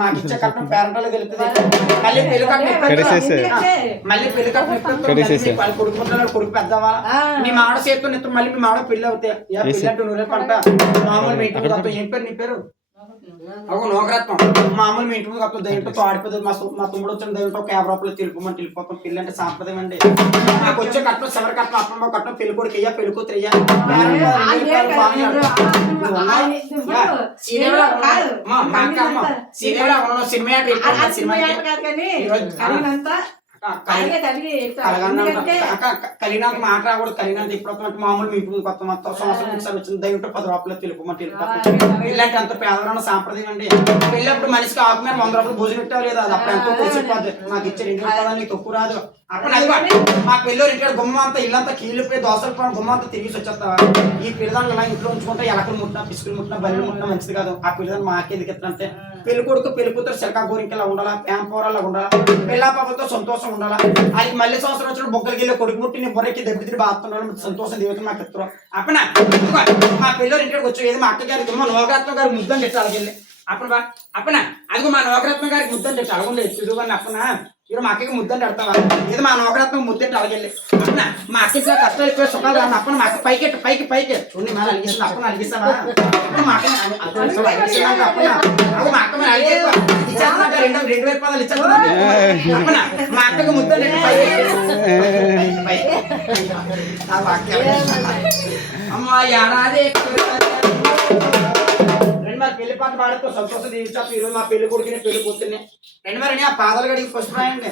మాకు ఇచ్చే కట్నం పేరెంటాలు తెలుస్తుంది. మళ్ళీ పెళ్లి కట్నం కొడుకుంటున్నాడు, కొడుకు పెద్దవా మీ మాడ చేతున్న మళ్ళీ మీ మాడ పెళ్లి అవుతాయి. పెళ్లి అంటే నూనె పంట మామూలు మీ ఇంటి ముందు ఏం పేరు నీ పేరు నోకరత్నం మామూలు మీ ఇంటి ముందు కప్పు దయ్యంతో ఆడిపోతుంది. మా తమ్ముడు వచ్చిన దయ్యంతో కెమెరాలో తెలిపోమని వెళ్ళిపోతాం. పెళ్లి అంటే సాంప్రదాయం అండి. నాకు వచ్చే కట్నం శవర కట్నం అప్పమ్మ కట్నం పెళ్లి కొడుకు అయ్యా పెళ్లి కూతురు అయ్యా సినిమా కలిగినంత మాట రాకూడదు. కలిగినంత ఇప్పుడు మామూలు మీ ఇంటి కొత్త మొత్తం సంవత్సరం ఒకసారి వచ్చింది దయవుంటే 10 రూపాయలు తెలుపుమంటే ఇలాంటి అంత పేదవాళ్ళ సాంప్రదాయం అండి. పెళ్ళప్పుడు మనిషికి ఆకు మీద 100 రూపాయలు భోజనం పెట్టావు లేదా అది అప్పుడు ఎంతో కూర్చిపోద్ది. నాకు ఇచ్చే 2 రూపాయలు నీకు తక్కువ రాదు. అప్పుడు అది మా పిల్లలు ఇంటి గుమ్మ అంతా ఇల్లంతా కీళ్ళిపోయి దోశలు పోయిన గుమ్మ అంతా తిరిగి వచ్చేస్తావా? ఈ పిల్లదాన్ని ఇలా ఇంట్లో ఉంచుకుంటే ఎలకలు ముట్టినా పిసుకులు ముట్టినా బల్లి ముట్టినా మంచిది కాదు. ఆ పిల్లదాన్ని మాకెందుకు ఎత్తంటే పెళ్లి కొడుకు పెళ్లి కూతురు శిరకా గోరింకలా ఉండాలా, ప్యాంపోరాలా ఉండాలా, పిల్ల పాపతో సంతోషం ఉండాలా. అది మళ్ళీ సంవత్సరం వచ్చిన బొగ్గలకి వెళ్ళి కొడుకు ముట్టి నీ బొర్రకి దెబ్బతిరి బాగుతున్నాడు సంతోషం దేవత మాకు ఎత్తురు. అప్పుడు మా పిల్లలు ఇంటికి వచ్చి ఏది మా అక్క గారికి మా నోగరత్నం గారికి ముద్దని తెచ్చి అలాగెళ్ళి అప్పుడు అప్పున అదిగో మా నోగరత్నం గారికి ముద్దని తెచ్చి అడగండి ఎత్తుడు అని అప్పున ఇరు మా అక్కకి ముద్దని పెడతావా? ఏదో మా నోగరత్నం ముద్దంటే అలాగెళ్ళి అప్పున మా అక్కకి కష్టాలు ఎక్కువ సుఖాలు రాను అప్పుడు మా అక్క పైకి పైకి పైకి ఉండి మళ్ళీ అలిగిస్తుంది. అప్పుడు అలిగిస్తావా? అప్పుడు మా అక్క అప్పుడు అప్పుడు మా అక్క మీద అలిగే ఇచ్చేస్తున్నా 2,000 రూపాయలు ఇచ్చేస్తున్నా అప్పున మా అక్కకి ముద్దని అమ్మా ఏడాది మరి పెళ్లి పాట పాడుతూ సంతోషం తీర్చాలి. ఈరోజు మా పెళ్లి కొడుకుని పెళ్లి కూతుర్ని రెండు మరి ఆ పాదాలు గడికి ఫస్ట్ రాయండి.